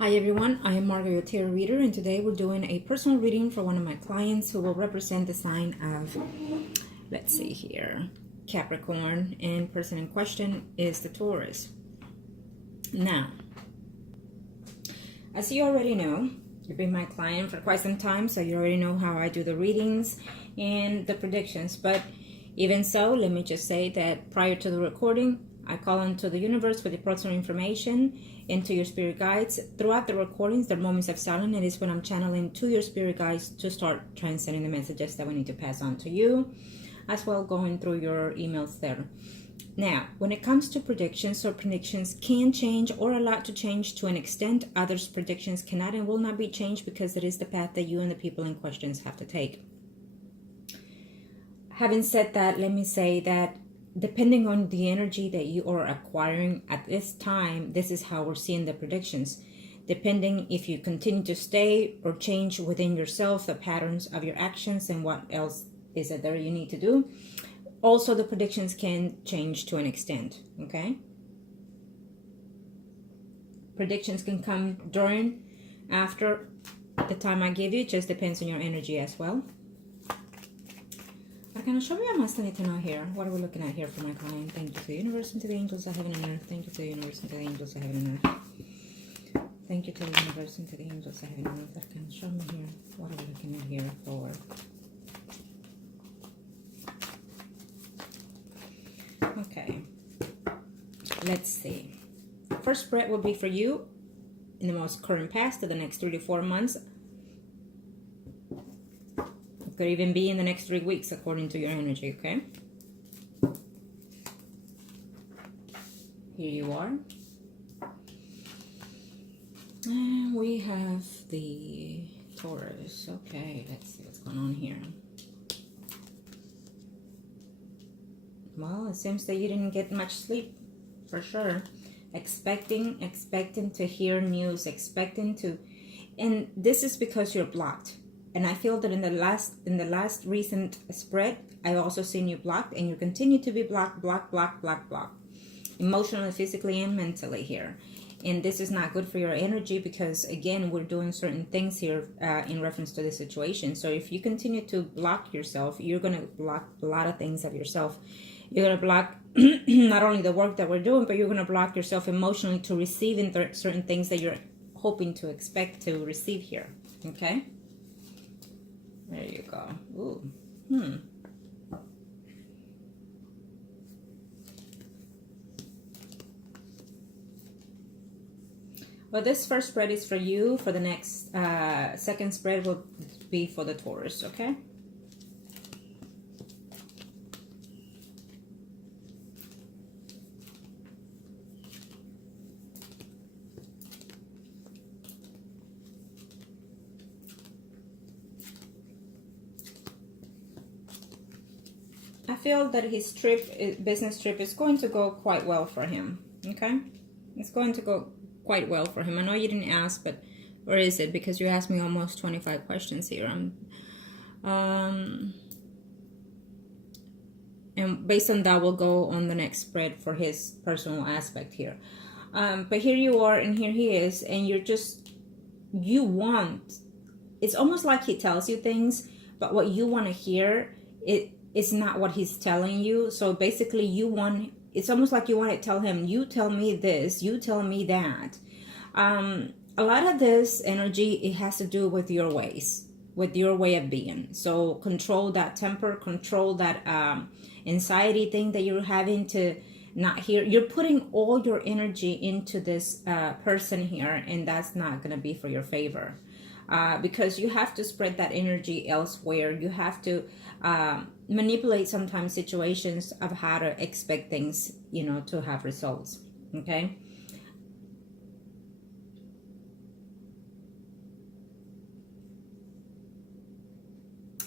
Hi everyone, I am Margourtarotreader, and today we're doing a personal reading for one of my clients who will represent the sign of, let's see here, Capricorn, and person in question is the Taurus. Now, as you already know, you've been my client for quite some time, so you already know how I do the readings and the predictions. But even so, let me just say that prior to the recording, I call into the universe with the personal information, into your spirit guides. Throughout the recordings, there are moments of silence. It is when I'm channeling to your spirit guides to start transcending the messages that we need to pass on to you, as well going through your emails there. Now, when it comes to predictions, so predictions can change or allowed to change to an extent. Others' predictions cannot and will not be changed because it is the path that you and the people in questions have to take. Having said that, let me say that depending on the energy that you are acquiring at this time, this is how we're seeing the predictions. Depending if you continue to stay or change within yourself, the patterns of your actions and what else is it there you need to do. Also, the predictions can change to an extent, okay? Predictions can come during, after the time I give you. It just depends on your energy as well. Arcana, show me what I must need to know here. What are we looking at here for my client? Thank you to the universe and to the angels of heaven and earth. Thank you to the universe and to the angels of heaven and earth. Thank you to the universe and to the angels of heaven and earth. Arcana, show me here. What are we looking at here for? Okay. Let's see. First spread will be for you in the most current past to the next 3 to 4 months. Could even be in the next 3 weeks according to your energy, okay? Here you are. And we have the Taurus. Okay, let's see what's going on here. Well, it seems that you didn't get much sleep, for sure. Expecting to hear news, and this is because you're blocked. And I feel that in the last recent spread, I've also seen you blocked, and you continue to be blocked, emotionally, physically, and mentally here. And this is not good for your energy because, again, we're doing certain things here in reference to the situation. So if you continue to block yourself, you're going to block a lot of things of yourself. You're going to block not only the work that we're doing, but you're going to block yourself emotionally to receiving certain things that you're hoping to expect to receive here. Okay? There you go. Ooh. Well, this first spread is for you. For the next second spread will be for the Taurus, okay? I feel that his business trip is going to go quite well for him, okay? It's going to go quite well for him. I know you didn't ask, but where is it? Because you asked me almost 25 questions here. And based on that, we'll go on the next spread for his personal aspect here. But here you are, and here he is, and it's almost like he tells you things, but what you want to hear, it's not what he's telling you. So basically it's almost like you want to tell him, you tell me this, you tell me that. A lot of this energy, it has to do with your ways, with your way of being. So control that temper, control that anxiety thing that you're having to not hear. You're putting all your energy into this person here, and that's not going to be for your favor. Because you have to spread that energy elsewhere. You have to manipulate sometimes situations of how to expect things, to have results, okay?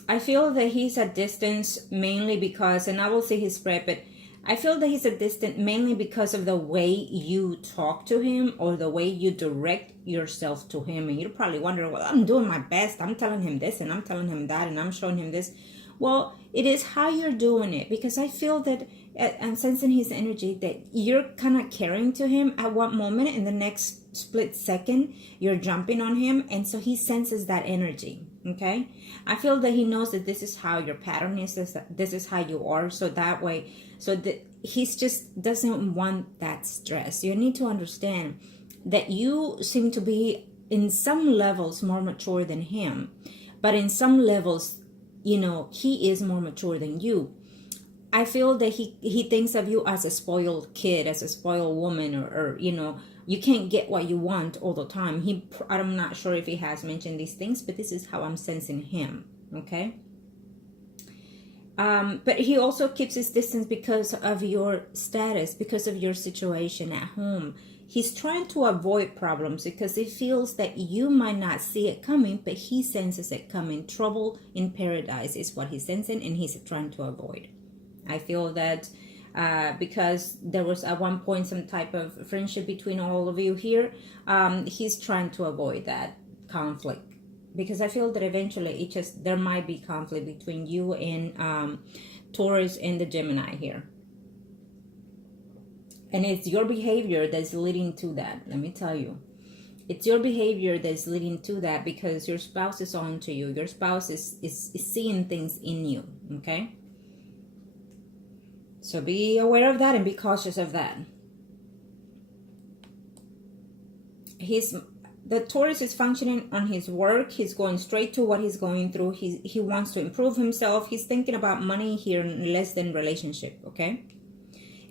I feel that he's at distance mainly because, and I will say his spread, but I feel that he's a distant mainly because of the way you talk to him or the way you direct yourself to him. And you're probably wondering, well, I'm doing my best. I'm telling him this and I'm telling him that and I'm showing him this. Well, it is how you're doing it, because I feel that I'm sensing his energy that you're kind of caring to him at one moment, and the next split second you're jumping on him, and so he senses that energy. Okay, I feel that he knows that this is how your pattern is, this is how you are, so that way, so that he's just doesn't want that stress. You need to understand that you seem to be in some levels more mature than him, but in some levels, you know, he is more mature than you. I feel that he thinks of you as a spoiled kid, as a spoiled woman, or you know, you can't get what you want all the time. I'm not sure if he has mentioned these things, but this is how I'm sensing him. Okay. But he also keeps his distance because of your status, because of your situation at home. He's trying to avoid problems because he feels that you might not see it coming, but he senses it coming. Trouble in paradise is what he's sensing, and he's trying to avoid. I feel that because there was at one point some type of friendship between all of you here, he's trying to avoid that conflict, because I feel that eventually there might be conflict between you and Taurus and the Gemini here. And it's your behavior that's leading to that. Let me tell you. It's your behavior that's leading to that, because your spouse is on to you. Your spouse is seeing things in you. Okay? So be aware of that and be cautious of that. The Taurus is functioning on his work. He's going straight to what he's going through. He wants to improve himself. He's thinking about money here less than relationship, okay?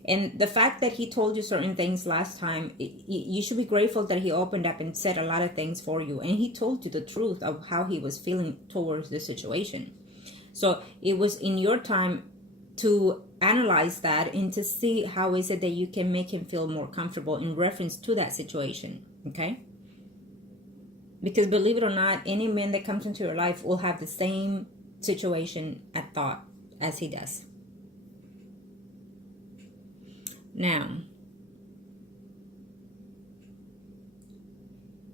And the fact that he told you certain things last time, you should be grateful that he opened up and said a lot of things for you. And he told you the truth of how he was feeling towards the situation. So it was in your time to analyze that and to see how is it that you can make him feel more comfortable in reference to that situation, okay? Because believe it or not, any man that comes into your life will have the same situation at thought as he does. Now,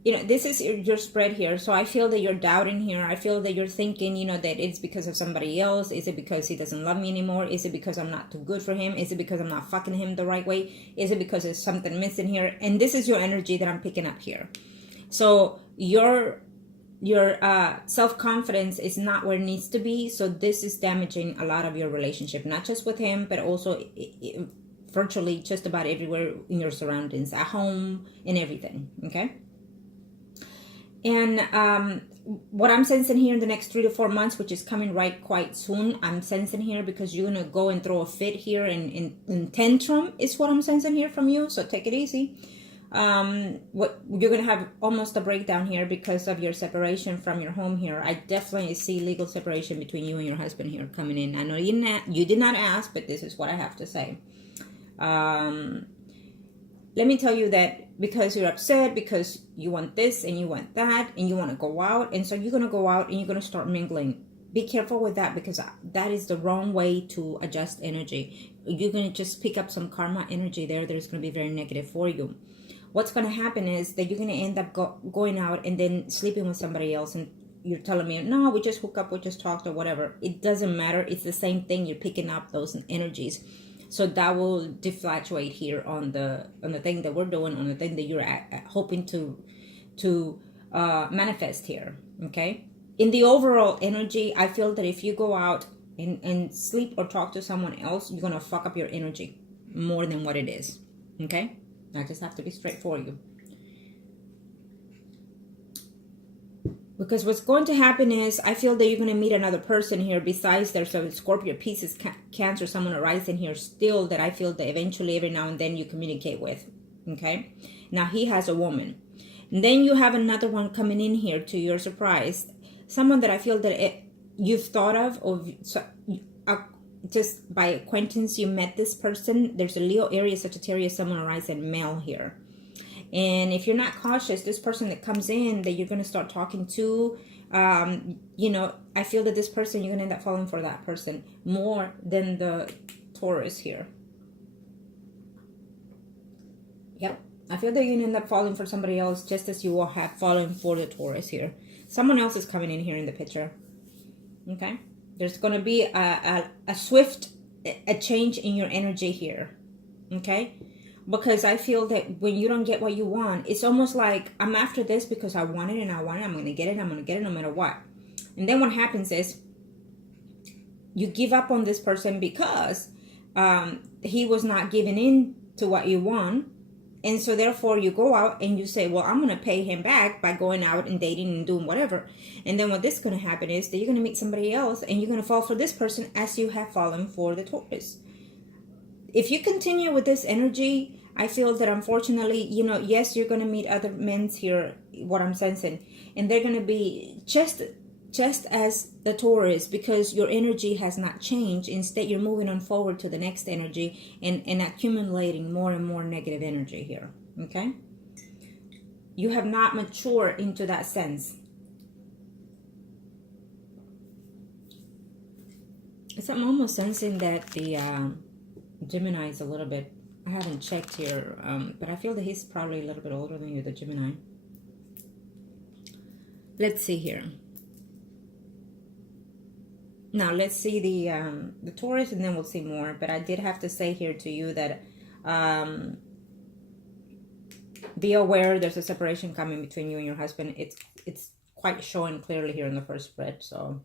you know, this is your spread here. So I feel that you're doubting here. I feel that you're thinking, you know, that it's because of somebody else. Is it because he doesn't love me anymore? Is it because I'm not too good for him? Is it because I'm not fucking him the right way? Is it because there's something missing here? And this is your energy that I'm picking up here. So your self-confidence is not where it needs to be. So this is damaging a lot of your relationship, not just with him, but also virtually just about everywhere in your surroundings, at home and everything, okay? And what I'm sensing here in the next 3 to 4 months, which is coming right quite soon, I'm sensing here because you're going to go and throw a fit here and tantrum is what I'm sensing here from you. So take it easy. What you're going to have almost a breakdown here because of your separation from your home here. I definitely see legal separation between you and your husband here coming in. I know you did not ask, but this is what I have to say. Let me tell you that because you're upset, because you want this and you want that and you want to go out, and so you're going to go out and you're going to start mingling. Be careful with that, because that is the wrong way to adjust energy. You're going to just pick up some karma energy there that is going to be very negative for you. What's going to happen is that you're going to end up going out and then sleeping with somebody else, and you're telling me, no, we just hook up, we just talked or whatever. It doesn't matter. It's the same thing. You're picking up those energies. So that will deflatuate here on the thing that we're doing, on the thing that you're hoping to manifest here, okay? In the overall energy, I feel that if you go out and sleep or talk to someone else, you're going to fuck up your energy more than what it is, okay? I just have to be straight for you. Because what's going to happen is, I feel that you're going to meet another person here besides there's a Scorpio, Pisces, Cancer, someone arising here still that I feel that eventually every now and then you communicate with. Okay? Now he has a woman. And then you have another one coming in here to your surprise. Someone that I feel that you've thought of, or just by acquaintance you met this person. There's a Leo, Aries, Sagittarius, someone arising male here. And if you're not cautious, this person that comes in that you're going to start talking to, you know, I feel that this person, you're going to end up falling for that person more than the Taurus here. Yep. I feel that you're going to end up falling for somebody else just as you will have fallen for the Taurus here. Someone else is coming in here in the picture. Okay. There's going to be a swift a change in your energy here, okay? Because I feel that when you don't get what you want, it's almost like, I'm after this because I want it and I want it. I'm going to get it. I'm going to get it no matter what. And then what happens is you give up on this person because he was not giving in to what you want. And so therefore you go out and you say, well, I'm going to pay him back by going out and dating and doing whatever. And then what this is going to happen is that you're going to meet somebody else and you're going to fall for this person as you have fallen for the Taurus. If you continue with this energy, I feel that unfortunately, you know, yes, you're going to meet other men here, what I'm sensing. And they're going to be just as the Taurus, because your energy has not changed. Instead, you're moving on forward to the next energy and accumulating more and more negative energy here, okay? You have not matured into that sense. So I'm almost sensing that the Gemini is a little bit, I haven't checked here, but I feel that he's probably a little bit older than you, the Gemini. Let's see here. Now let's see the Taurus, and then we'll see more. But I did have to say here to you that be aware there's a separation coming between you and your husband. It's quite showing clearly here in the first spread. So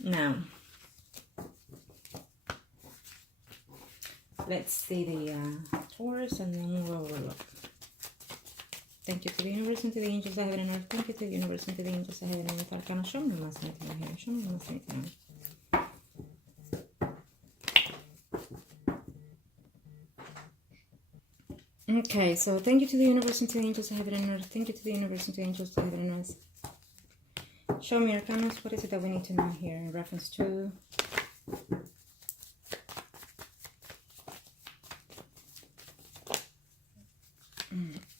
now let's see the Taurus, and then we'll overlook. Thank you to the universe and to the angels of heaven and earth. Thank you to the universe and to the angels of heaven and earth. Arcana, show me más anything here. Show me más anything. Okay, so thank you to the universe and to the angels of heaven and earth. Thank you to the universe and to the angels of heaven and earth. Show me, Arcanas, what is it that we need to know here in reference to?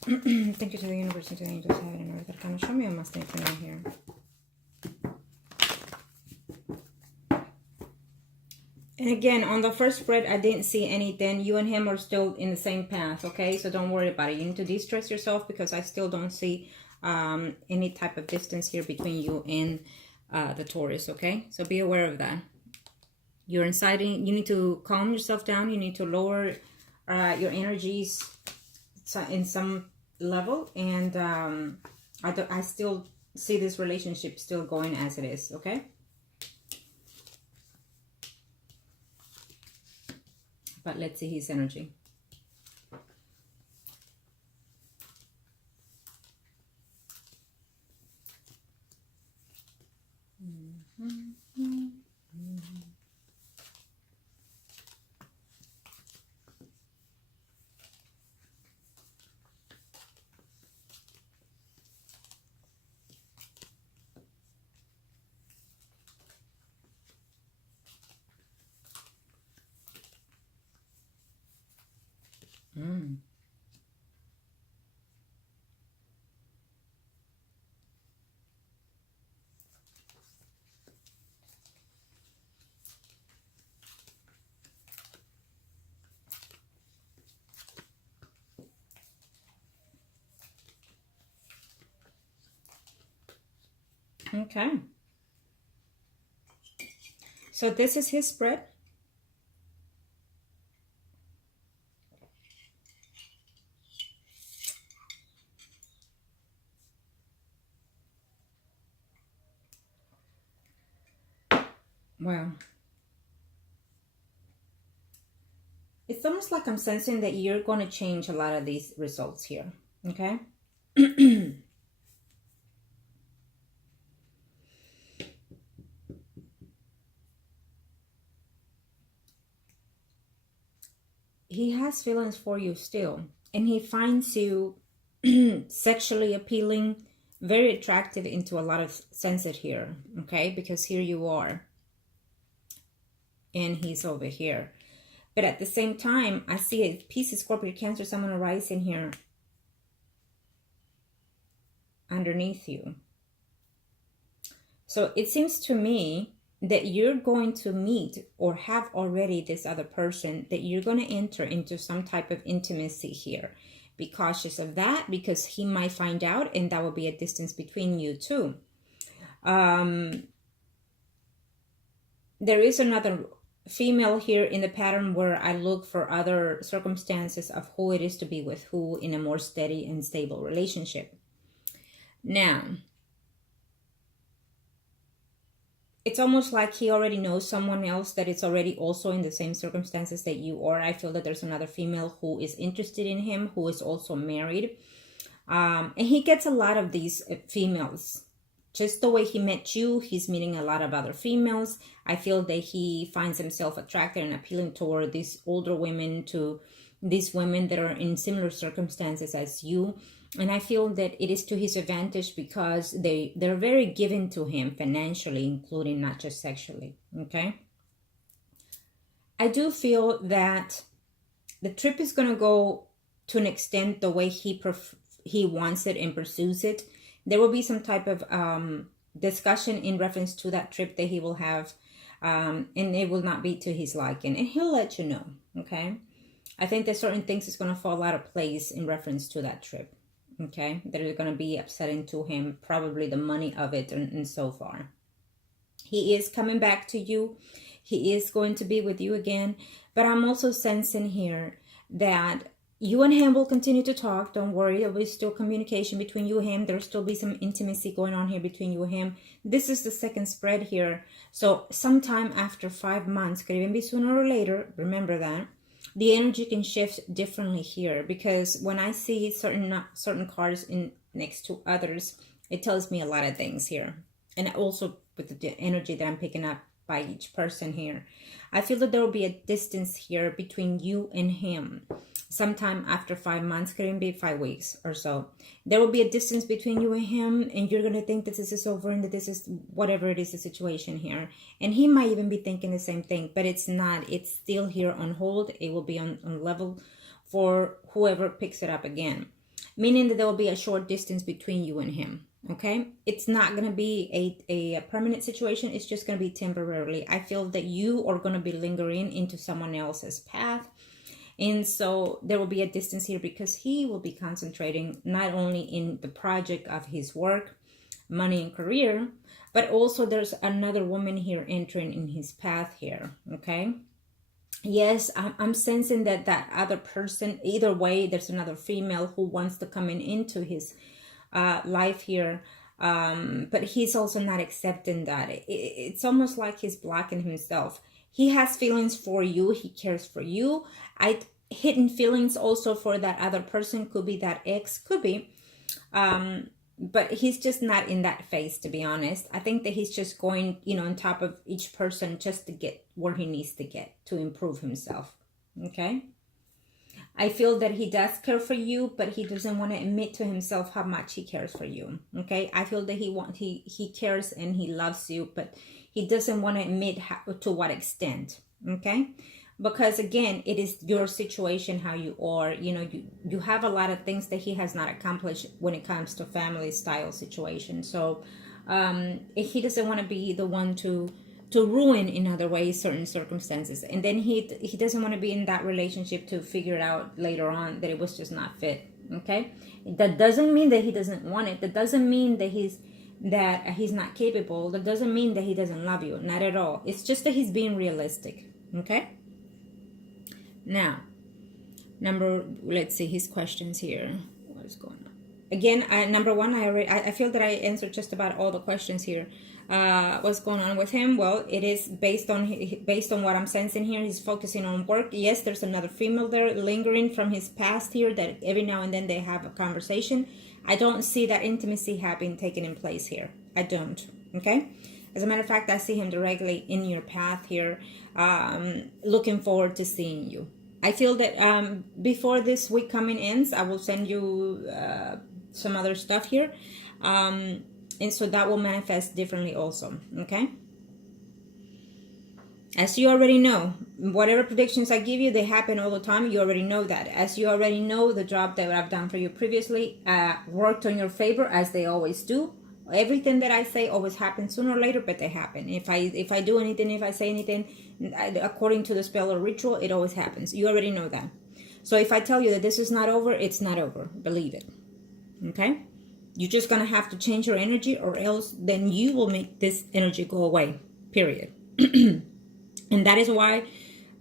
Thank you to the universe and to the angels of heaven and earth. Arcana, show me what must need to know here. And again, on the first spread, I didn't see anything. You and him are still in the same path, okay? So don't worry about it. You need to de-stress yourself because I still don't see any type of distance here between you and the Taurus, okay? So be aware of that. You're inciting. You need to calm yourself down. You need to lower your energies in some level, and I still see this relationship still going as it is, okay? But let's see his energy. Okay. So this is his spread. Wow. It's almost like I'm sensing that you're going to change a lot of these results here. Okay? He has feelings for you still. And he finds you sexually appealing, very attractive into a lot of senses here. Okay? Because here you are. And he's over here. But at the same time, I see a piece of Scorpio, Cancer, someone arising here underneath you. So it seems to me that you're going to meet or have already this other person, that you're going to enter into some type of intimacy here. Be cautious of that, because he might find out and that will be a distance between you two. There is another female here in the pattern where I look for other circumstances of who it is to be with who in a more steady and stable relationship. Now, it's almost like he already knows someone else that is already also in the same circumstances that you are. I feel that there's another female who is interested in him, who is also married. And he gets a lot of these females. Just the way he met you, he's meeting a lot of other females. I feel that he finds himself attracted and appealing toward these older women, to these women that are in similar circumstances as you. And I feel that it is to his advantage because they're very given to him financially, including not just sexually, okay? I do feel that the trip is going to go to an extent the way he wants it and pursues it. There will be some type of discussion in reference to that trip that he will have, and it will not be to his liking, and he'll let you know, okay? I think that certain things is going to fall out of place in reference to that trip, okay? That are going to be upsetting to him, probably the money of it, and so far. He is coming back to you. He is going to be with you again, but I'm also sensing here that you and him will continue to talk. Don't worry. There will be still communication between you and him. There will still be some intimacy going on here between you and him. This is the second spread here. So sometime after 5 months, could even be sooner or later, remember that, the energy can shift differently here. Because when I see certain cards in next to others, it tells me a lot of things here. And also with the energy that I'm picking up by each person here, I feel that there will be a distance here between you and him. Sometime after 5 months, could even be 5 weeks or so, there will be a distance between you and him, and you're going to think that this is over and that this is whatever it is, the situation here. And he might even be thinking the same thing, but it's not. It's still here on hold. It will be on level for whoever picks it up again, meaning that there will be a short distance between you and him. Okay, it's not going to be a permanent situation. It's just going to be temporarily. I feel that you are going to be lingering into someone else's path. And so there will be a distance here because he will be concentrating not only in the project of his work, money, and career, but also there's another woman here entering in his path here, okay? Yes, I'm sensing that other person, either way, there's another female who wants to come into his life here, but he's also not accepting that. It's almost like he's blocking himself. He has feelings for you. He cares for you. Hidden feelings also for that other person. Could be that ex. Could be. But he's just not in that phase, to be honest. I think that he's just going, on top of each person just to get where he needs to get to improve himself. Okay? I feel that he does care for you, but he doesn't want to admit to himself how much he cares for you. Okay? I feel that he cares and he loves you, but he doesn't want to admit to what extent. Okay? Because again, it is your situation, how you are. You have a lot of things that he has not accomplished when it comes to family style situation. So he doesn't want to be the one to ruin in other ways certain circumstances, and then he doesn't want to be in that relationship to figure it out later on that it was just not fit. Okay, that doesn't mean that he doesn't want it. That doesn't mean that he's not capable. That doesn't mean that he doesn't love you. Not at all. It's just that he's being realistic. Okay. Now, let's see his questions here. What is going on? Again, number one, I feel that I answered just about all the questions here. What's going on with him? Well, it is based on what I'm sensing here. He's focusing on work. Yes, there's another female there lingering from his past here that every now and then they have a conversation. I don't see that intimacy taking in place here. I don't. Okay. As a matter of fact, I see him directly in your path here, looking forward to seeing you. I feel that before this week coming ends, I will send you some other stuff here. And so that will manifest differently also, okay? As you already know, whatever predictions I give you, they happen all the time. You already know that. As you already know, the job that I've done for you previously worked on your favor, as they always do. Everything that I say always happens sooner or later, but they happen. If I do anything, if I say anything, according to the spell or ritual, it always happens. You already know that. So if I tell you that this is not over, it's not over. Believe it. Okay? You're just going to have to change your energy, or else then you will make this energy go away, period. And that is why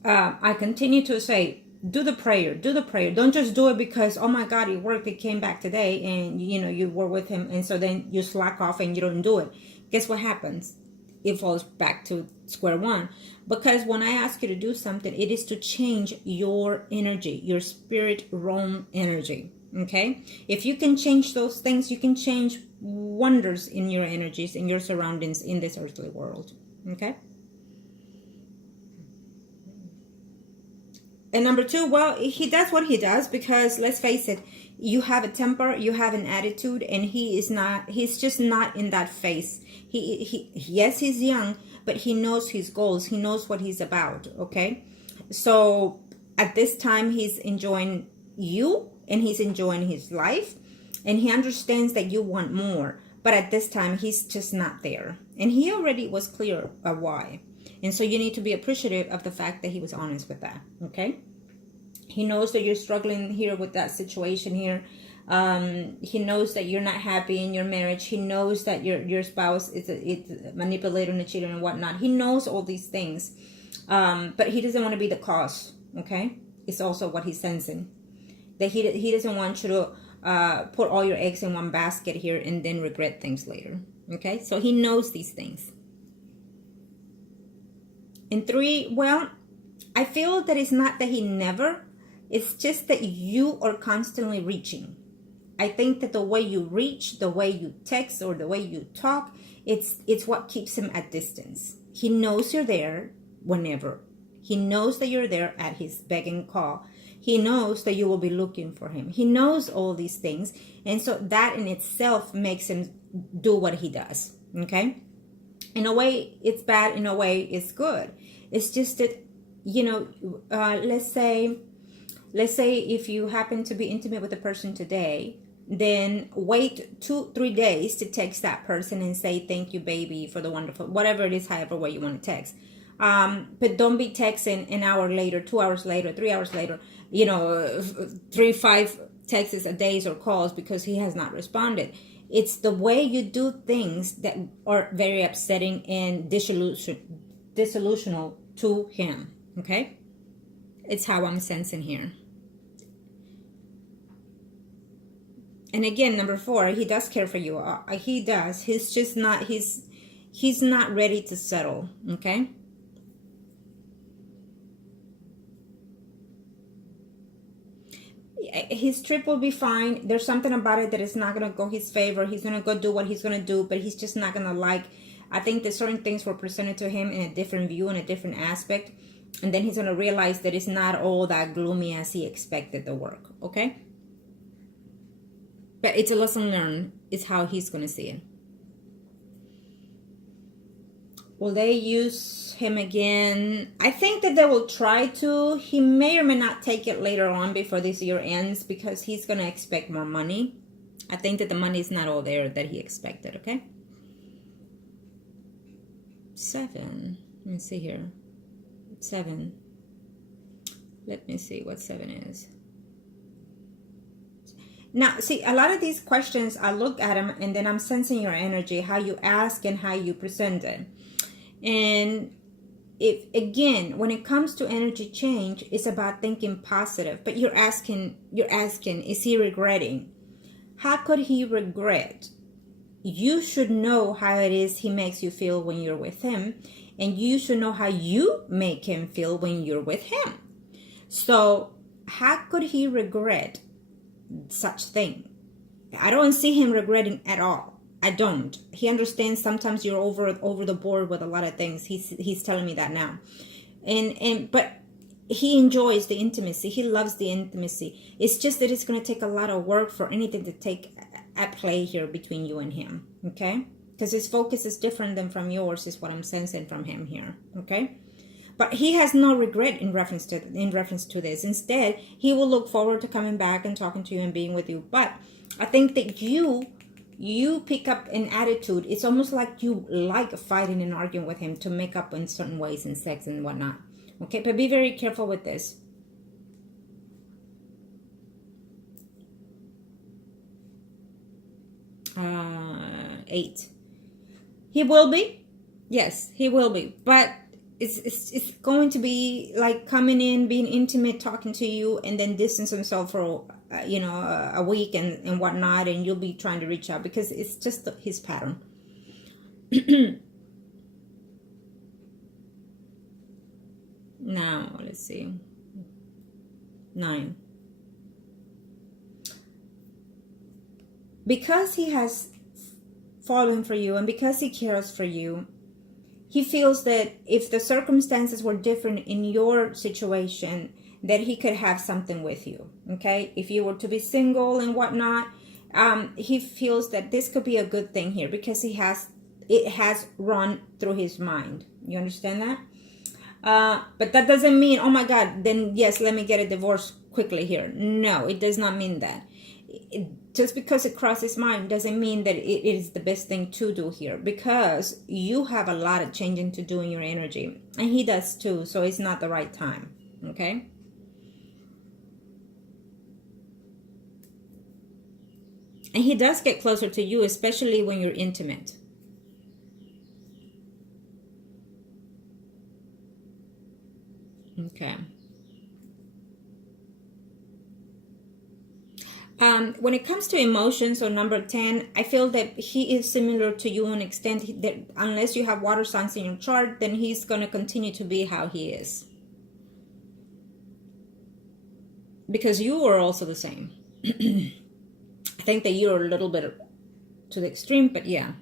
I continue to say, do the prayer, do the prayer. Don't just do it because, oh my God, it worked, it came back today, and you were with him, and so then you slack off and you don't do it. Guess what happens? It falls back to square one. Because when I ask you to do something, it is to change your energy, your spirit realm energy. Okay? If you can change those things, you can change wonders in your energies, in your surroundings, in this earthly world. Okay? And number two, well, he does what he does because, let's face it, you have a temper, you have an attitude, and he's just not in that phase. Yes, he's young, but he knows his goals. He knows what he's about, okay? So at this time, he's enjoying you, and he's enjoying his life, and he understands that you want more. But at this time, he's just not there. And he already was clear of why. And so you need to be appreciative of the fact that he was honest with that, okay? He knows that you're struggling here with that situation here. He knows that you're not happy in your marriage. He knows that your spouse is a manipulator and a cheater and whatnot. He knows all these things. But he doesn't want to be the cause, okay? It's also what he's sensing. That he doesn't want you to put all your eggs in one basket here and then regret things later, okay? So he knows these things. And three, well, I feel that it's not that he never, it's just that you are constantly reaching. I think that the way you reach, the way you text, or the way you talk, it's what keeps him at distance. He knows you're there whenever. He knows that you're there at his beck and call. He knows that you will be looking for him. He knows all these things. And so that in itself makes him do what he does, okay? In a way, it's bad. In a way, it's good. It's just that, let's say if you happen to be intimate with a person today, then wait 2-3 days to text that person and say, thank you, baby, for the wonderful, whatever it is, however way you want to text. But don't be texting an hour later, 2 hours later, 3 hours later, 3-5 texts a day or calls because he has not responded. It's the way you do things that are very upsetting and disillusional to him, okay? It's how I'm sensing here. And again, number 4, he does care for you. He does. He's just not, he's not ready to settle, okay? His trip will be fine. There's something about it that is not going to go his favor. He's going to go do what he's going to do, but he's just not going to like. I think that certain things were presented to him in a different view, in a different aspect. And then he's going to realize that it's not all that gloomy as he expected the work, okay? But it's a lesson learned. It's how he's going to see it. Will they use him again? I think that they will try to. He may or may not take it later on before this year ends because he's going to expect more money. I think that the money is not all there that he expected, okay? 7. Let me see here. 7. Let me see what 7 is. Now, see, a lot of these questions, I look at them and then I'm sensing your energy, how you ask and how you present it. And if, again, when it comes to energy change, it's about thinking positive. But you're asking, is he regretting? How could he regret? You should know how it is he makes you feel when you're with him. And you should know how you make him feel when you're with him. So how could he regret such thing? I don't see him regretting at all. I don't. He understands sometimes you're over the board with a lot of things. He's telling me that now. But he enjoys the intimacy. He loves the intimacy. It's just that it's going to take a lot of work for anything to take at play here between you and him, okay? Because his focus is different than from yours, is what I'm sensing from him here, okay? But he has no regret in reference to this. Instead, he will look forward to coming back and talking to you and being with you. But I think that you pick up an attitude. It's almost like you like fighting and arguing with him to make up in certain ways in sex and whatnot. Okay, but be very careful with this. 8. He will be. Yes, he will be. But it's going to be like coming in, being intimate, talking to you, and then distance himself for a week and whatnot, and you'll be trying to reach out because it's just his pattern. Now let's see. 9. Because he has fallen for you and because he cares for you, he feels that if the circumstances were different in your situation, that he could have something with you. Okay, if you were to be single and whatnot, he feels that this could be a good thing here because it has run through his mind. You understand that? But that doesn't mean, oh my God, then yes, let me get a divorce quickly here. No, it does not mean that. Just because it crosses his mind doesn't mean that it is the best thing to do here, because you have a lot of changing to do in your energy, and he does too, so it's not the right time. Okay? And he does get closer to you, especially when you're intimate. Okay. When it comes to emotions, or number 10, I feel that he is similar to you in extent that unless you have water signs in your chart, then he's going to continue to be how he is. Because you are also the same. I think that you're a little bit to the extreme, but yeah.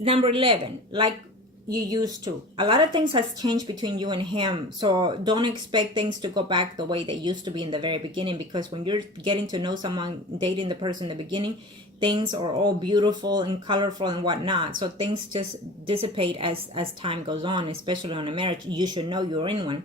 Number 11, like you used to. A lot of things has changed between you and him, so don't expect things to go back the way they used to be in the very beginning, because when you're getting to know someone, dating the person in the beginning, things are all beautiful and colorful and whatnot, so things just dissipate as time goes on, especially on a marriage. You should know you're in one.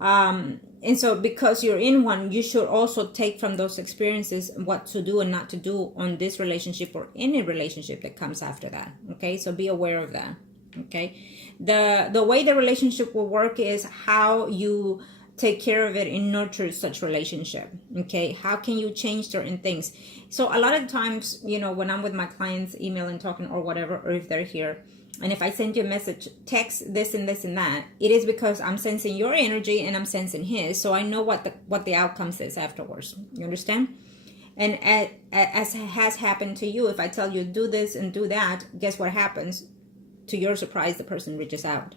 And so because you're in one, you should also take from those experiences what to do and not to do on this relationship or any relationship that comes after that. Okay, so be aware of that. Okay, the way the relationship will work is how you take care of it and nurture such relationship. Okay, how can you change certain things? So a lot of times, when I'm with my clients, emailing, talking, or whatever, or if they're here, and if I send you a message, text this and this and that, it is because I'm sensing your energy and I'm sensing his, so I know what the outcomes is afterwards. You understand? And as has happened to you, if I tell you do this and do that, guess what happens? To your surprise, the person reaches out.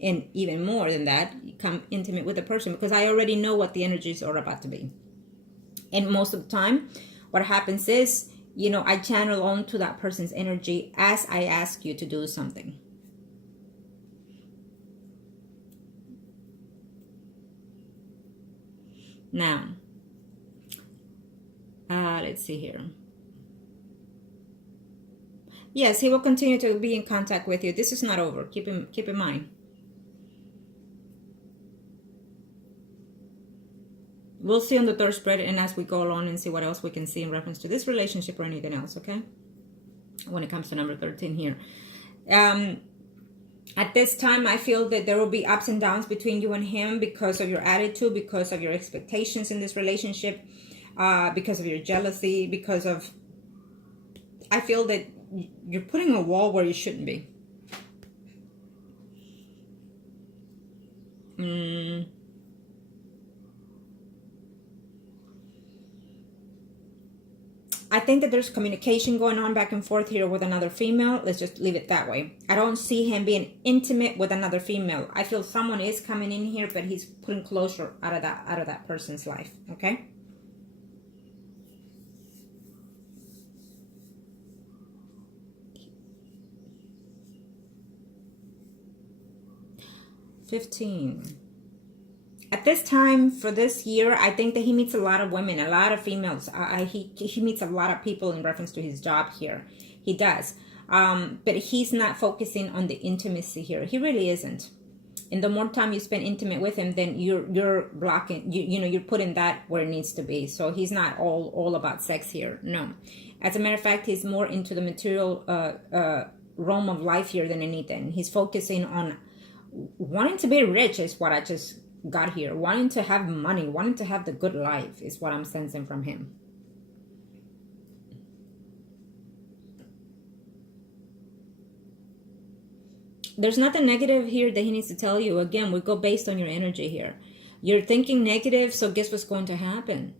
And even more than that, you come intimate with the person, because I already know what the energies are about to be. And most of the time, what happens is, I channel on to that person's energy as I ask you to do something. Now, let's see here. Yes, he will continue to be in contact with you. This is not over. Keep in mind. We'll see on the third spread, and as we go along and see what else we can see in reference to this relationship or anything else, okay? When it comes to number 13 here. At this time, I feel that there will be ups and downs between you and him because of your attitude, because of your expectations in this relationship, because of your jealousy, because of... I feel that you're putting a wall where you shouldn't be. I think that there's communication going on back and forth here with another female. Let's just leave it that way. I don't see him being intimate with another female. I feel someone is coming in here, but he's putting closure out of that person's life. Okay? At this time for this year, I think that he meets a lot of women, a lot of females. He meets a lot of people in reference to his job here. He does. But he's not focusing on the intimacy here. He really isn't. And the more time you spend intimate with him, then you're blocking, you're putting that where it needs to be. So he's not all about sex here. No. As a matter of fact, he's more into the material realm of life here than anything. He's focusing on wanting to be rich is what I just got here, wanting to have money, wanting to have the good life is what I'm sensing from him. There's nothing negative here that he needs to tell you. Again, we go based on your energy here. You're thinking negative, so guess what's going to happen?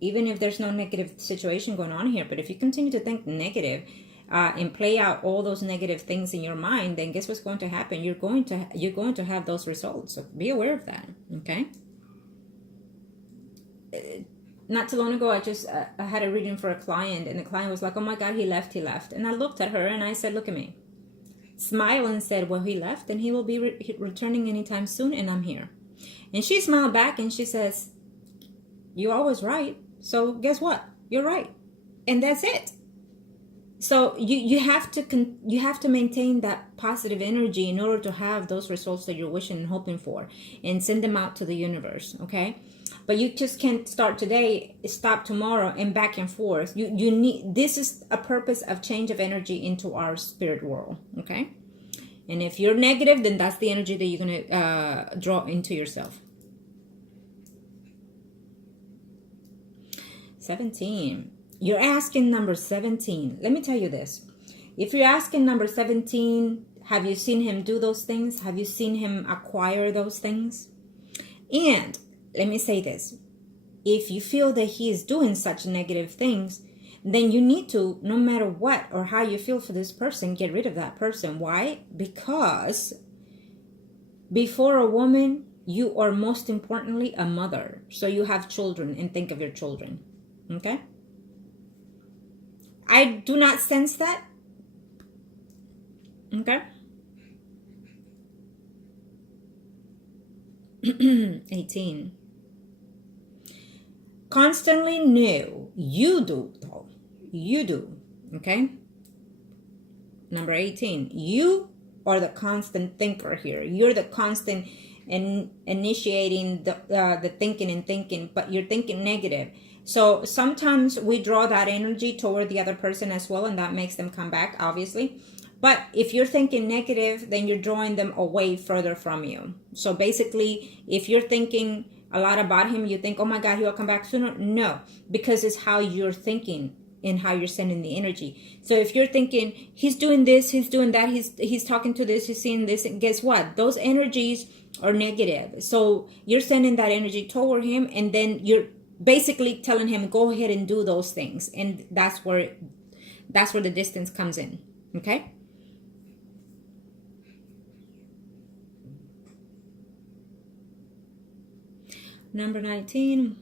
Even if there's no negative situation going on here, but if you continue to think negative and play out all those negative things in your mind, then guess what's going to happen? You're going to have those results. So be aware of that, okay? Not too long ago, I had a reading for a client, and the client was like, "Oh my God, he left." And I looked at her and I said, "Look at me." Smiled and said, "Well, he left and he will be returning anytime soon, and I'm here." And she smiled back and she says, "You're always right. So guess what? You're right." And that's it. So you have to maintain that positive energy in order to have those results that you're wishing and hoping for, and send them out to the universe, okay? But you just can't start today, stop tomorrow, and back and forth. You need, this is a purpose of change of energy into our spirit world, okay? And if you're negative, then that's the energy that you're going to draw into yourself. 17. You're asking number 17. Let me tell you this. If you're asking number 17, have you seen him do those things? Have you seen him acquire those things? And let me say this. If you feel that he is doing such negative things, then you need to, no matter what or how you feel for this person, get rid of that person. Why? Because before a woman, you are most importantly a mother. So you have children, and think of your children. Okay? I do not sense that. Okay? 18. Constantly new. You do, though. You do. Okay? Number 18. You are the constant thinker here. You're the constant initiating the thinking, but you're thinking negative. So sometimes we draw that energy toward the other person as well, and that makes them come back, obviously. But if you're thinking negative, then you're drawing them away further from you. So basically, if you're thinking a lot about him, you think, "Oh my God, he'll come back sooner." No, because it's how you're thinking and how you're sending the energy. So if you're thinking, "He's doing this, he's doing that, he's talking to this, he's seeing this," and guess what? Those energies are negative. So you're sending that energy toward him, and then you're basically telling him, "Go ahead and do those things." And that's where the distance comes in. Okay? Number 19.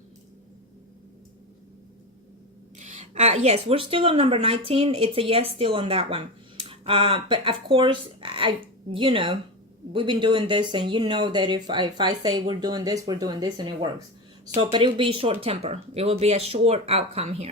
Yes, we're still on number 19. It's a yes still on that one. But of course, we've been doing this, and you know that if I say we're doing this, and it works. So, but it will be short temper. It will be a short outcome here.